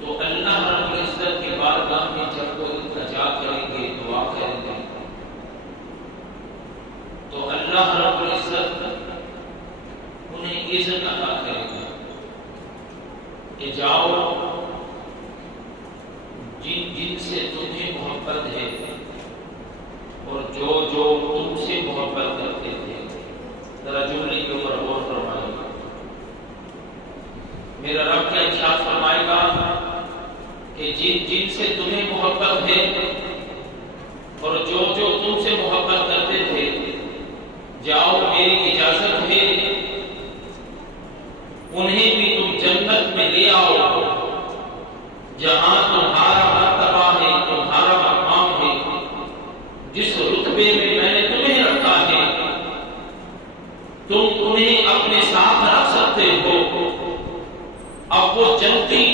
تو اللہ رب العزت کے بارے جن جن سے تمہیں محبت ہے اور جو جو تم سے محبت کرتے تھے. ذرا جملے کے اوپر غور فرمائیے. میرا رب کیا ارشاد فرمائے گا کہ جن جن سے تمہیں محبت ہے اور جو جو تم سے محبت کرتے تھے، جاؤ میری اجازت ہے، انہیں بھی تم جنت میں لے آؤ جہاں تمہارا مرتبہ ہے، تمہارا مقام ہے. جس رتبے میں نے تمہیں رکھا ہے تم انہیں اپنے ساتھ رکھ سکتے ہو. اب وہ جنتی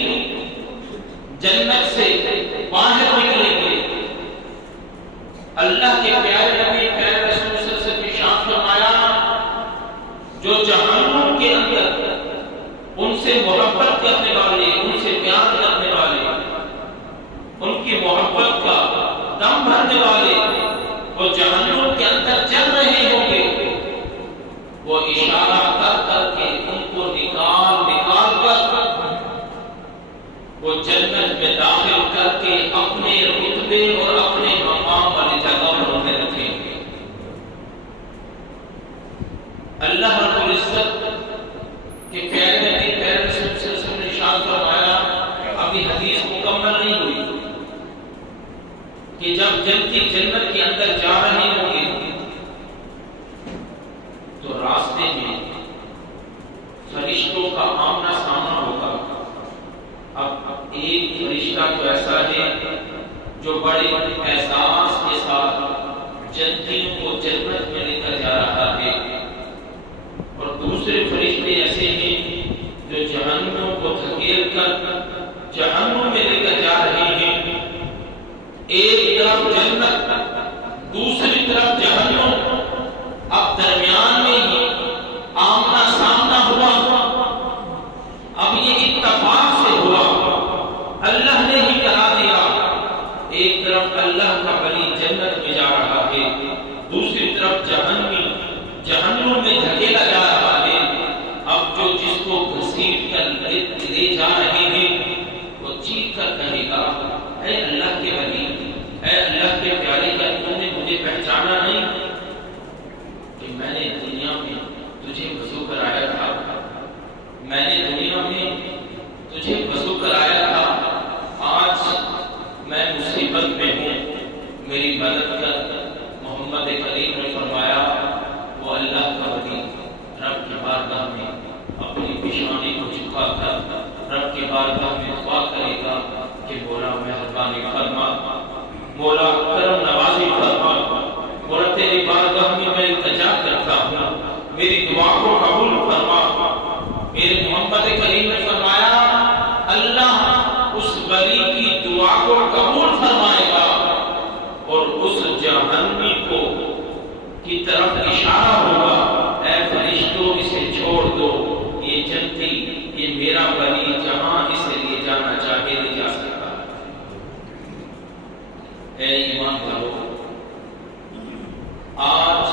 جنت سے باہر نکلیں گے. اللہ کے پیارے نبی پیارے رسول صلی اللہ علیہ وسلم نے ارشاد فرمایا جو جہنم کے اندر ان سے محبت کرنے والے، ان سے پیار کرنے والے، ان کی محبت کا دم بھرنے والے وہ جہنم کے اندر جل رہے ہوں گے، وہ اشارہ کر کر کے ان کو نکال کر وہ جنت میں داخل کر کے اپنے رتبے اور اپنے مقام والی جگہ پر انہیں رکھیں گے. اللہ رب العزت کہ پیارے نبی پیارے رسول صلی اللہ علیہ وسلم نے ارشاد فرمایا، ابھی حدیث مکمل نہیں ہوئی، کہ جب جنتی جنت کے اندر جا رہے ہوں گے تو راستے میں فرشتوں کا آمنا سامنا ہوگا. اب ایک فرشتہ تو ایسا ہے جو بڑے اعزاز کے ساتھ جنتیوں کو جنت میں لے کر جا رہا ہے، اور دوسرے فرشتے ایسے ہیں جو جہنم کو دھکیل کر جہنم میں لے کر جا رہے ہیں. ایک طرف جنت، دوسری طرف جہنم. اب درمیان میں ہی آمنا سامنا ہوا. اب یہ اتفاق سے ہوا، اللہ نے ہی کرا دیا. ایک طرف اللہ کا ولی جنت میں جا رہا ہے، دوسری طرف جہنم میں دھکیلا جا رہا ہے. اب جو جس کو گھسیٹ کر لے جا رہے ہیں وہ چیخ کر کہے گا، اے اللہ کے ولی، اے اللہ کے پیارے، کیا تم نے مجھے پہچانا نہیں کہ میں نے دنیا میں تجھے وضو کرایا تھا، میں نے دنیا میں تجھے وضو کرایا تھا، آج میں مصیبت میں ہوں، میری مدد کر. محمد کریم نے فرمایا وہ اللہ کا ولی رب کی بارگاہ میں اپنی پیشانی کو جھکا کر رب کی بارگاہ میں دعا کرے گا کہ مولا مہربانی فرما، مولا کرم نوازی فرما، مولا تیری بارگاہ میں میں التجا کرتا ہوں، میری دعا کو قبول فرما. میرے محمد کریم نے فرمایا اللہ اس ولی کی دعا کو قبول فرمائے گا اور اس جہنمی کو کی طرف اشارہ ہوگا، اے فرشتوں اسے چھوڑ دو، یہ جنتی، یہ میرا ولی جہاں اسے لے جانا چاہے لے جا سکتا. اے ایمان والو، آج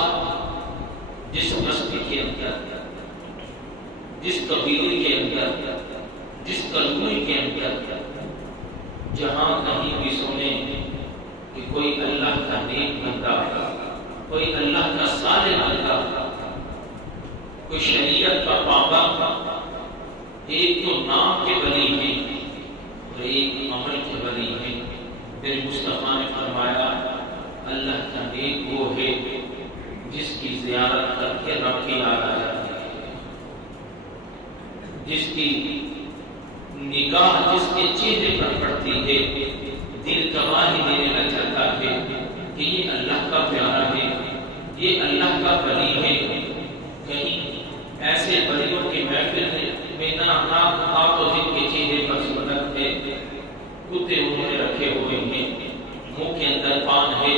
جس بستی کے اندر، جس قبیلے کے اندر، جس کلوے کے اندر جہاں کہیں بھی سنیں کہ کوئی اللہ کا نیک بندہ، کوئی اللہ کا صالح بندہ، کوئی شریعت کا پابند، ایک تو نام کے ولی ہیں اور ایک عمل کے ولی ہیں. میرے مصطفیٰ نے فرمایا اللہ کا نیک وہ ہے جس کی زیارت کر کے رب کی یاد آ جاتی ہے، جس کی نگاہ جس کے چہرے پر پڑتی ہے دل گواہی دینے لگ جاتا ہے کہ یہ اللہ کا پیارا ہے، یہ اللہ کا ولی ہے. کہیں ایسے ولیوں کے محفل میں نہ تو جن کے چہرے پر سنت ہے، کتے انہوں نے رکھے ہوئے ہیں، منہ کے اندر پان ہے،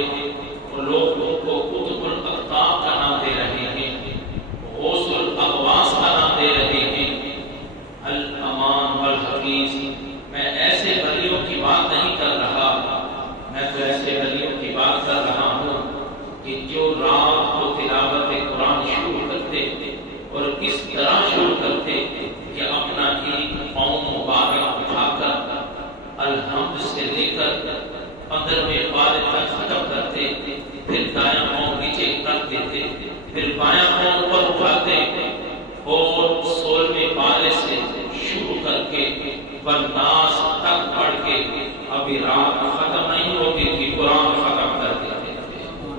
اور لوگ ان کو قطب الاقطاب کا نام دے رہے ہیں، غوث الاغواث کا نام دے رہے ہیں، الامان والحفیظ. میں ایسے ولیوں کی بات نہیں کر رہا، میں تو ایسے ولیوں کی بات کر رہا ہوں کہ جو رات کو تلاوت قرآن شروع کرتے اور اس طرح شروع کرتے کہ اپنا ایک پاؤں مبارک اٹھا کر الحمد سے لے کر اندر میں پارے تک ختم کرتے، پھر دایاں پاؤں نیچے کر دیتے، پھر بایاں پاؤں اوپر اٹھاتے اور 16ویں پارے سے شروع کر کے والناس تک پڑھ کے ابھی رات ختم نہیں ہوتی تھی، قرآن ختم کر دیتے تھے۔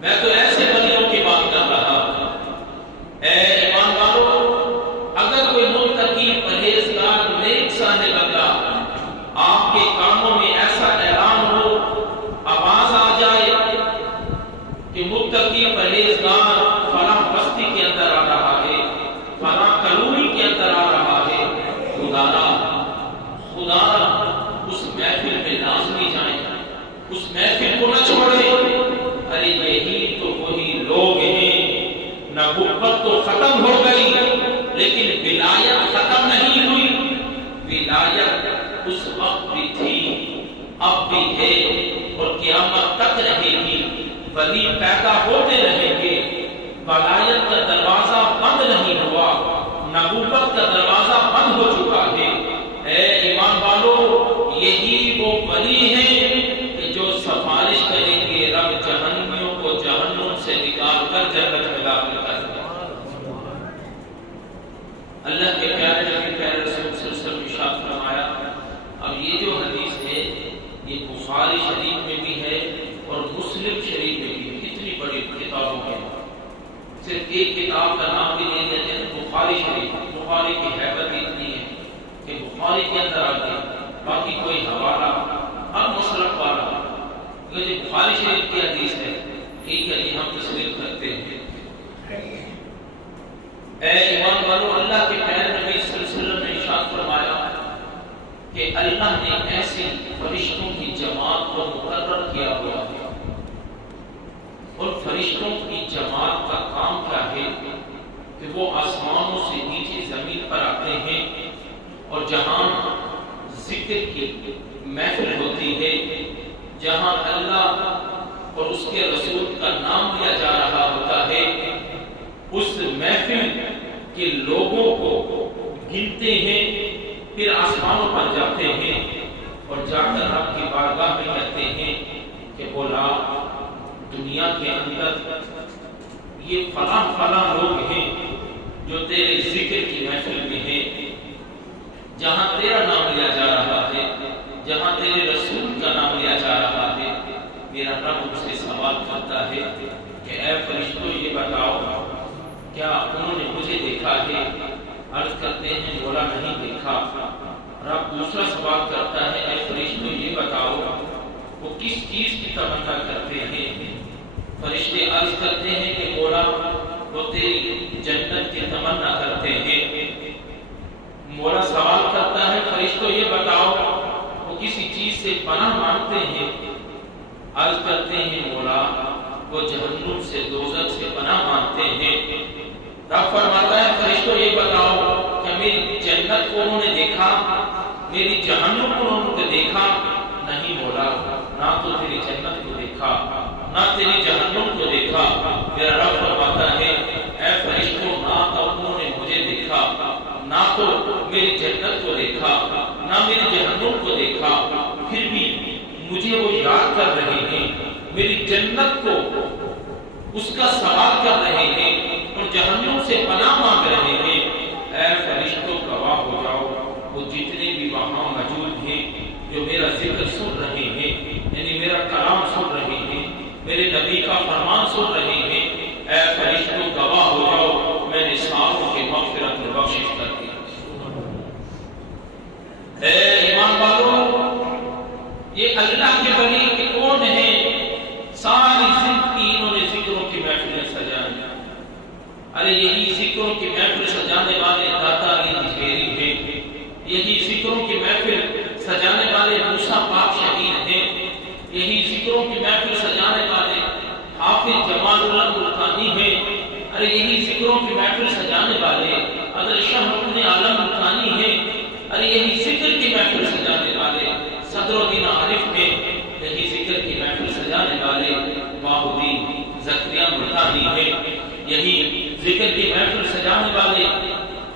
میں تو ایسے ولیوں کی بات کر رہا ہوں۔ اے ایمان والو، اگر کوئی متقی پرہیزگار نیک صالح بندہ آپ کے کانوں میں ایسا اعلان ہو، آواز آ جائے کہ متقی پرہیزگار فلاں بستی کے اندر آ رہا ہے، فلاں کالونی کے اندر آ رہا ہے، خدا اس محفل میں لازمی جائیں، اس محفل کو نہ چھوڑیں۔ ارے یہی تو وہی لوگ ہیں، نبوت تو ختم ہو گئی لیکن ولایت ختم نہیں ہوئی۔ ولایت اس وقت بھی تھی، اب بھی ہے اور قیامت تک رہے گی۔ ولی پیدا ہوتے رہیں گے، ولایت کا دروازہ بند نہیں ہوا، نبوت کا دروازہ بند ہو چکا ہے۔ اے ایمان والو، یہی وہ ولی ہیں کہ جو سفارش کریں گے رب جہنمیوں کو جہنم سے نکال کر جنت میں داخل کر دے۔ اللہ کے پیارے نبی پیارے رسول صلی اللہ علیہ وسلم نے ارشاد فرمایا۔ اب یہ جو حدیث ہے یہ بخاری شریف میں بھی ہے اور مسلم شریف میں بھی ہے۔ کتنی بڑی کتابوں میں صرف ایک کتاب کا نام بھی نہیں لیتے ہیں، بخاری شریف۔ بخاری کی حیبت اتنی ہے کہ بخاری کے اندر آتے باقی کوئی حوالہ ہر مسلک والا جو بخاری شریف کی حدیث ہے ٹھیک ہے جی ہم تسلیم کرتے ہیں۔ اے ایمان والو، اللہ کے پیارے نبی صلی اللہ علیہ وسلم نے ارشاد فرمایا کہ اللہ نے ایسے فرشتوں کی جماعت کو مقرر کیا ہوا ہے، اور فرشتوں کی جماعت کا کام کیا ہے کہ وہ آسمانوں سے نیچے زمین پر آتے ہیں، اور جہاں ذکر کی محفل ہوتی ہے، جہاں اللہ اور اس کے رسول کا نام لیا جا رہا ہوتا ہے، اس محفل کے لوگوں کو گنتے ہیں، پھر آسمانوں پر جاتے ہیں اور جا کر رب کی بارگاہ میں کہتے ہیں کہ بولا دنیا کے اندر یہ فلاں فلاں لوگ ہیں جو تیرے ذکر کی محفل میں ہیں، جہاں تیرا نام لیا جا رہا ہے، جہاں تیرے رسول کا نام لیا جا رہا ہے۔ میرا رب ان سے سوال کرتا ہے کہ اے فرشتوں یہ بتاؤ کیا انہوں نے مجھے دیکھا ہے؟ عرض کرتے ہیں بولا نہیں دیکھا۔ رب دوسرا سوال کرتا ہے اے فرشتوں یہ بتاؤ وہ کس چیز کی تمنا کرتے ہیں؟ فرشتے عرض کرتے ہیں کہ بولا وہ تیری جنت کی تمنا کرتے ہیں۔ مولا سوال کرتا ہے فرشتوں یہ بتاؤ وہ کسی چیز سے پناہ مانگتے ہیں؟ عرض کرتے ہیں مولا وہ جہنم سے دوزخ سے پناہ مانگتے ہیں۔ رب فرماتا ہے فرشتوں یہ بتاؤ کہ میری جنت کو انہوں نے دیکھا، میری جہنم کو انہوں نے دیکھا؟ نہیں مولا، نہ تو تیری جنت کو دیکھا نہ تیری جہنم کو دیکھا۔ میرا رب فرماتا ہے اے فرشتوں نہ تو انہوں نے مجھے دیکھا، نہ تو میری جنت کو دیکھا، نہ میری جہنم کو دیکھا، پھر بھی مجھے وہ یاد کر رہے ہیں، میری جنت کو اس کا سوال کر رہے ہیں اور جہنم سے پناہ مانگ رہے ہیں۔ اے فرشتوں گواہ ہو جاؤ وہ جتنے بھی وہاں موجود ہیں جو میرا ذکر سن رہے ہیں، یعنی میرا کلام سن رہے ہیں، میرے نبی کا فرمان سن رہے ہیں، اے فرشتوں گواہ ہو جاؤ میں نے ساروں کے مغفرت اور بخشش کر دی۔ اے ایمان والو، یہ اللہ کے ولی کے کون ہیں؟ ساری زندگی انہوں نے ذکروں کی محفلیں سجائی۔ ارے یہی ذکروں کی محفل سجانے والے داتا علی حجویری ہیں، یہی ذکروں کی محفل سجانے والے موسیٰ پاک شہید ہیں، یہی ذکروں کی محفل سجانے والے حافظ جمال اللہ ملتانی ہیں، ارے یہی ذکروں کی محفل سجانے والے حضرت شاہ رکن عالم ملتانی ہیں، ارے یہی ذکر کی محفل سجانے والے صدر الدین عارف ہیں، یہی ذکر کی محفل سجانے والے باہودین زکریا ملتانی ہیں، یہی ذکر کی محفل سجانے والے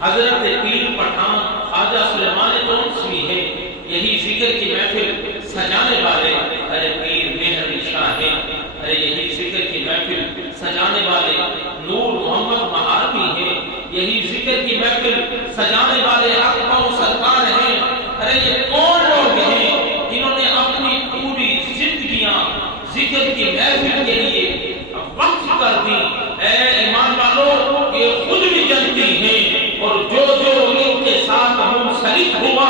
حضرت پیر پٹھان خواجہ سلیمان تونسوی ہیں، یہی ذکر کی محفل سجانے والے ارے پیر مہر شاہ ہیں، ارے یہی ذکر کی محفل سجانے والے نور محمد مہاروی ہیں، یہی ذکر کی محفل سجانے والے اقبا سرکار ہیں۔ ارے یہ کون لوگ ہیں جنہوں نے اپنی پوری زندگیاں ذکر کی محفل کے لیے وقف کر دی؟ اے ایمان والو، یہ خود بھی جانتی ہیں، اور جو جو ان کے ساتھ منسلک ہوا،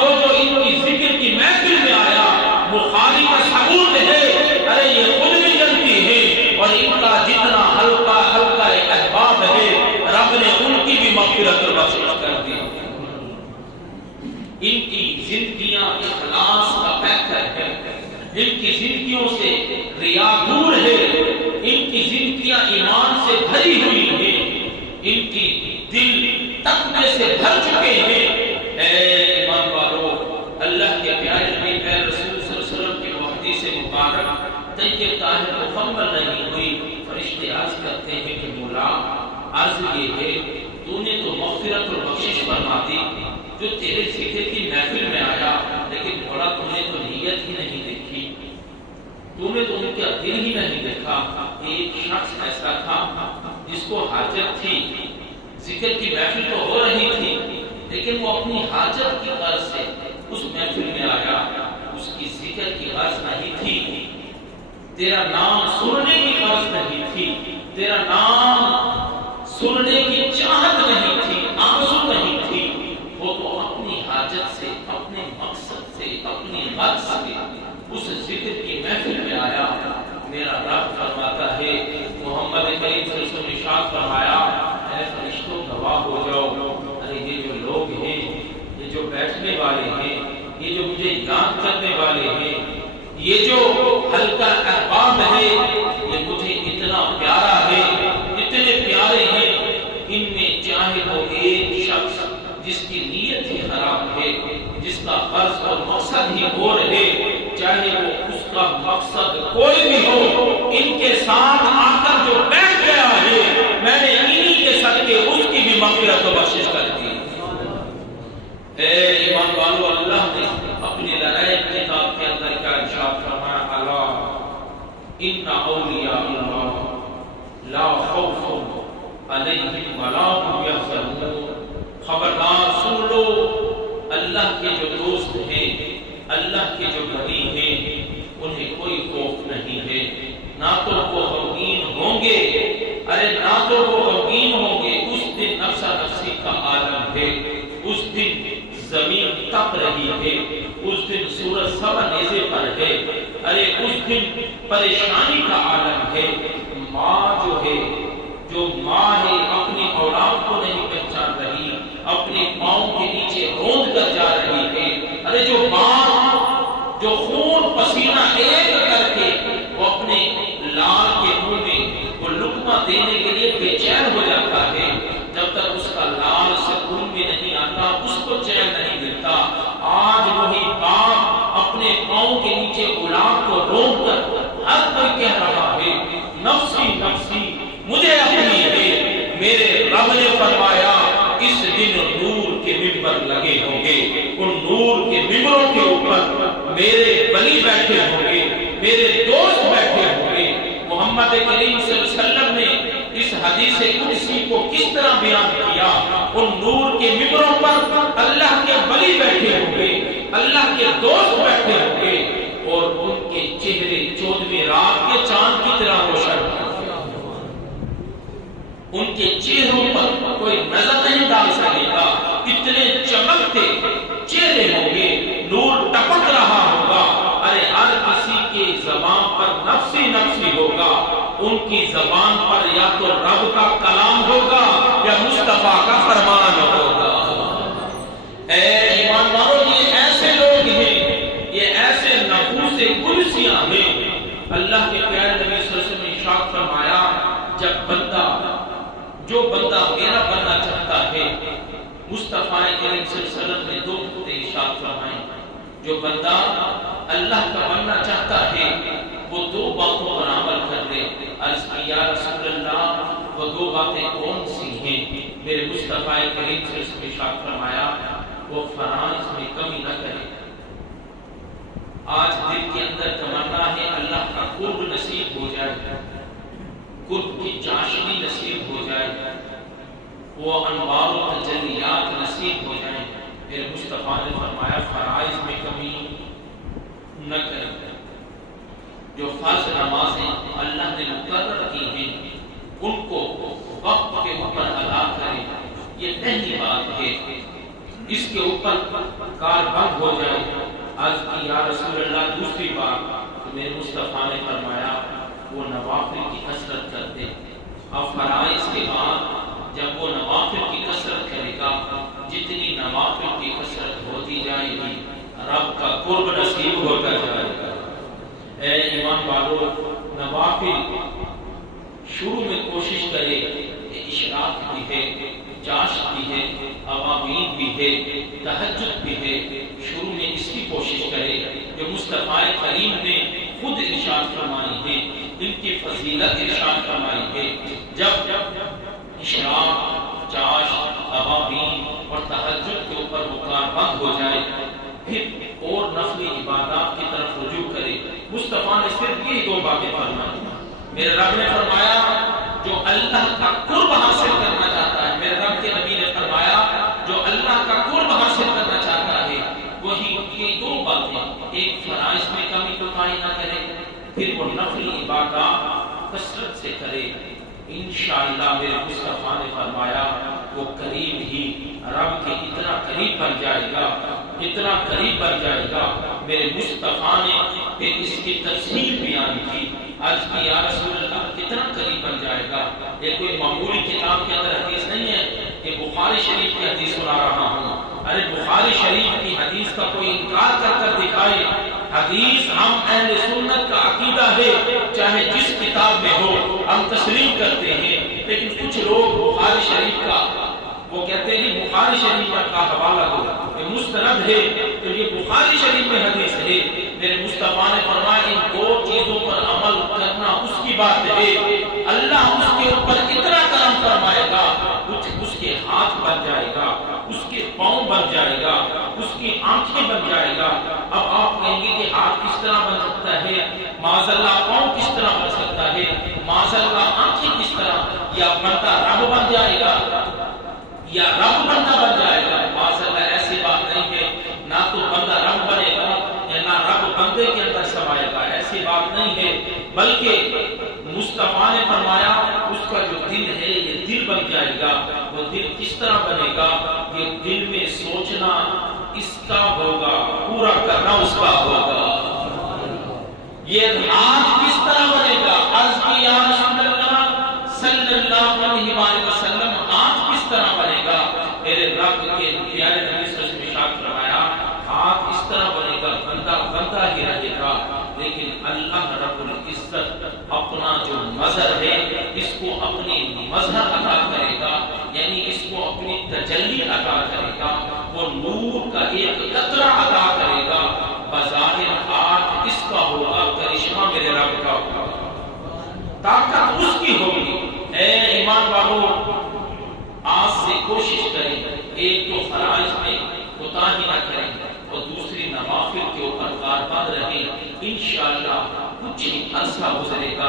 جو جو ان کی ذکر کی محفل میں آیا، بخاری کا ثبوت ہے۔ ارے یہ خود بھی جانتی ہیں، اور ان کا جتنا ہلکا ہلکا احباب ہے، رب نے ان کی بھی مغفرت اور بخشش کر دی۔ ان کی زندگیاں اخلاص کا پیکر ہے، ان کی زندگیوں سے ریا دور ہے، ان کی زندگیاں ایمان سے بھری ہوئی ہیں، ان کی دل تقوی سے بھر چکے ہیں۔ اے ایمان والو، اللہ کے پیارے نبی اے رسول صلی اللہ علیہ وسلم کی حدیث مبارک طیب طاہر مکمل نہیں ہوئی، فرشتے عرض کرتے ہیں کہ مولا، عرض یہ ہے تو نے تو مغفرت اور بخشش فرما دی جو تیرے ذکر کی محفل میں آیا، لیکن مولا تو نے تو نیت ہی نہیں دیکھی، تو نے تو ان کا دل ہی نہیں دیکھا۔ ایک شخص ایسا تھا جس کو حاجت تھی، ذکر کی محفل تو ہو رہی تھی، لیکن وہ اپنی حاجت کی غرض سے اس محفل میں آیا، اس کی ذکر کی غرض نہیں تھی، تیرا نام سننے کی غرض نہیں تھی، تیرا نام سننے کی چاہت نہیں تھی، آرزو نہیں تھی، وہ تو اپنی حاجت سے، اپنے مقصد سے، اپنی غرض سے اس ذکر کی محفل میں آیا۔ میرا رب فرماتا ہے، محمد کریم صلی اللہ علیہ وسلم نے ارشاد فرمایا، اے فرشتوں گواہ ہو جاؤ، ارے یہ جو لوگ ہیں، یہ جو بیٹھنے والے ہیں، یہ جو مجھے یاد کرنے والے ہیں، یہ جو ہلکا احباب ہے، یہ مجھے اتنا پیارا ہے، اتنے پیارے ہیں، ان میں چاہے وہ ایک شخص جس کی نیت ہی خراب ہے، جس کا غرض اور مقصد ہی اور ہے، چاہے وہ اس کا مقصد کوئی بھی ہو، ان کے ساتھ آ کر جو بیٹھ گیا ہے، میں نے انہی کے صدقے اس کی بھی مغفرت و بخشش کر دی۔ اے ایمان والو، اللہ نے اپنی لڑائی کتاب کے اندر کا ارشاد فرمایا، الا ان اولیاء اللہ لا خوف علیہم ولا هم یحزنون، خبردار سن لو، اللہ کے جو دوست ہیں، اللہ کے جو ولی ہیں، انہیں کوئی خوف نہیں ہے، نہ تو وہ غمگین ہوں گے، ارے نہ تو وہ غمگین ہوں گے، اس دن نفسا نفسی کا عالم ہے، اس دن زمین تپ رہی ہے، اس دن سورج سبا نیزے پر ہے، ارے اس دن پریشانی کا عالم ہے۔ ماں جو ہے، جو ماں ہے، اپنی اولاد کو نہیں پہچان رہی، اپنے پاؤں کے نیچے روند کر جا رہی ہے، ارے جو ماں جو خون پسینہ ایک کر کے وہ اپنے لال کے منہ میں وہ لقمہ دینے کے لیے بے چین ہو جاتا ہے، جب تک اس کا لال سکون میں نہیں آتا اس کو چین نہیں ملتا، آج وہی باپ اپنے پاؤں کے نیچے اولاد کو روند کر ہر کوئی کہہ رہا ہے، نفسی نفسی مجھے اپنی ہے۔ میرے رب نے فرمایا، اس دن نور کے ممبر لگے ہوں گے، ان نور کے ممبروں کے اوپر میرے ولی بیٹھے ہوں گے، میرے دوست بیٹھے ہوں گے۔ محمد کریم صلی اللہ علیہ وسلم نے اس حدیث قدسی کو کس طرح بیان کیا؟ ان نور کے ممبروں پر اللہ کے ولی بیٹھے ہوں گے، اللہ کے دوست بیٹھے ہوں گے، اور ان کے چہرے 14ویں رات کے چاند کی طرح روشن ہوں گے، ان کے چہروں پر کوئی نظر نہیں ڈال سکے گا، اتنے چمکتے چہرے ہوں گے، نور ٹپک رہا ہوگا، ارے ہر کسی کے زبان پر نفسی نفسی ہوگا، ان کی زبان پر یا تو رب کا کلام ہوگا یا مصطفیٰ کا فرمان ہوگا۔ اے ایمان والو، یہ ایسے لوگ ہیں، یہ ایسے نفوس قدسیاں ہیں۔ اللہ کے پیارے نبی صلی اللہ علیہ وسلم نے ارشاد فرمایا، جب جو بندہ میرا بننا چاہتا ہے، مصطفیٰ کریم صلی اللہ علیہ وسلم نے 2 نقطے ارشاد فرمائے، جو بندہ اللہ کا بننا چاہتا ہے وہ 2 باتوں پر عمل کر لے۔ عرض کیا، یا رسول اللہ، وہ 2 باتیں کون سی ہیں؟ میرے مصطفیٰ کریم صلی اللہ علیہ وسلم نے ارشاد فرمایا، وہ فرائض میں کمی نہ کرے، آج دل کے اندر تمنا ہے اللہ کا قرب نصیب ہو جائے، قرب کی چاشنی نصیب ہو جائے، وہ انوار و تجلیات نصیب ہو جائیں۔ میرے مصطفیٰ نے فرمایا فرائض میں کمی نہ کریں، جو فرض نمازیں اللہ نے مقرر کی ہیں ان کو وقت کے اوپر ادا کریں، یہ پہلی بات ہے۔ اس کے اوپر کاربند ہو جائے۔ عرض کی یا رسول اللہ دوسری بات تو میرے مصطفیٰ نے فرمایا وہ نوافل کی کثرت کرتے۔ اب فرائض کے بعد جب وہ نوافل کی کثرت کرے گا، جتنی نوافل کی کثرت ہوتی جائے گی رب کا قرب نصیب ہوتا جائے گا۔ اے ایمان والو، نوافل شروع میں کوشش کرے کہ اشراق بھی ہے، چاشت بھی ہے، اوابین بھی ہے، تہجد بھی ہے، شروع میں اس کی کوشش کرے جو مصطفیٰ کریم نے خود ارشاد فرمائی ہے، ان کی فضیلت ارشاد فرمائی ہے۔ جب اشراق، چاشت، اوابین اور تہجد کے اوپر وہ کاربند ہو جائے، پھر اور نفلی عبادات کی طرف رجوع کرے۔ مصطفیٰ نے صرف یہ دو باتیں فرمائی۔ میرے رب نے فرمایا جو اللہ کا قرب حاصل کرنا چاہتا ہے، میرے رب کے نبی نے فرمایا جو اللہ کا قرب حاصل کرنا چاہتا ہے وہی یہ دو باتیں، ایک فرائض میں کمی کوتاہی نہ کرے، پھر وہ نفلی عبادات کثرت سے کرے۔ انشاءاللہ میرے مصطفیٰ نے فرمایا وہ قریب ہی رب کے اتنا قریب بن جائے گا، اتنا قریب بن جائے گا۔ میرے مصطفیٰ نے پھر اس کی تفصیل بیان کی۔ عرض کی یا رسول اللہ کتنا قریب بن جائے گا؟ یہ کوئی معمولی کتاب کے اندر حدیث نہیں ہے کہ بخاری شریف کی حدیث سنا رہا ہوں۔ ارے بخاری شریف کی حدیث کا کوئی انکار کر کر دکھائے۔ حدیث ہم اہل سنت کا عقیدہ ہے، چاہے جس کتاب میں ہو ہم تسلیم کرتے ہیں، لیکن کچھ لوگ بخاری شریف کا وہ کہتے ہیں بخاری شریف کا حوالہ دو، یہ مستند ہے تو یہ بخاری شریف میں حدیث ہے۔ میرے مصطفیٰ نے فرمایا ان دو چیزوں پر عمل کرنا اس کی بات ہے، اللہ اس کے اوپر اتنا کرم فرمائے گا، اس کے ہاتھ بن جائے گا، اس کے پاؤں بن جائے گا، اس کی آنکھیں بن جائے گا۔ اب آپ کہیں گے کہ ہاتھ کس طرح بن سکتا ہے، معاذ اللہ پاؤں کس طرح بن سکتا ہے، معاذ اللہ آنکھیں کس طرح، یا بندہ رب بن جائے گا یا رب بندہ بن جائے گا؟ معاذ اللہ ایسی بات نہیں ہے، نہ تو بندہ رب بنے گا یا نہ رب بندے کے اندر سمائے گا، ایسی بات نہیں ہے، بلکہ مصطفیٰ نے فرمایا اس کا جو دل ہے یہ دل بن جائے گا۔ وہ دل کس طرح بنے گا؟ یہ دل میں سوچنا اس کا ہوگا، پورا کرنا اس کا ہوگا۔ یہ ہاتھ کس طرح بنے گا؟ عرض کی یا رسول اللہ صلی اللہ علیہ وآلہ وسلم ہاتھ کس طرح بنے گا؟ میرے رب کے پیارے نبی صلی اللہ علیہ وسلم نے ارشاد فرمایا ہاتھ اس طرح بنے گا، بندہ بندہ ہی رہے گا، لیکن اللہ رب العزت اپنا جو مظہر ہے اس کو اپنی مظہر عطا کرے گا، یعنی اس کو اپنی تجلی عطا کرے گا، وہ نور کا ایک قطرہ عطا کرے گا، بظاہر ہاتھ اس کا ہوگا، کرشمہ میرے رب کا ہوگا، طاقت اس کی ہوگی۔ اے ایمان والو، آج سے کوشش کریں ایک تو فرائض میں کوتاہی نہ کریں اور دوسری نوافل کے اوپر کاربند رہیں۔ انشاءاللہ کچھ ہی عرصہ گزرے گا،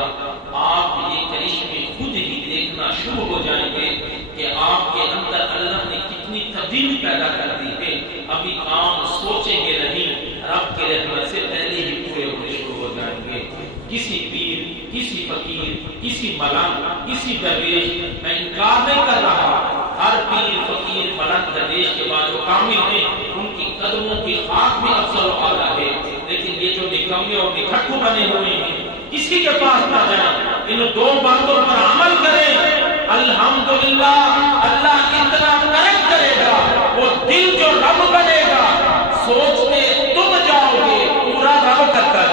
آپ یہ کرشمے خود ہی دیکھنا شروع ہو جائیں گے کہ آپ کے اندر اللہ نے کتنی تبدیلی پیدا کر دی ہے۔ ابھی کام سوچیں گے نہیں، رب کے رحمت سے پہلے ہی پورے ہونے شروع ہو جائیں گے۔ کسی پیر، کسی فقیر، کسی ملنگ، کسی درویش، میں انکار نہیں کر رہا، ہر پیر، فقیر، ملنگ، درویش کے بعد جو کامل ہیں ان کی قدموں کی خاک بھی افضل و اعلیٰ ہے، لیکن یہ جو نکمے اور نکھٹو بنے ہوئے ہیں کسی کے پاس نہ جائیں، ان دو باتوں پر عمل کریں، الحمدللہ اللہ اتنا کرم کرے گا، وہ دل جو رب بنے گا، سوچتے تم جاؤ گے پورا رب کرتا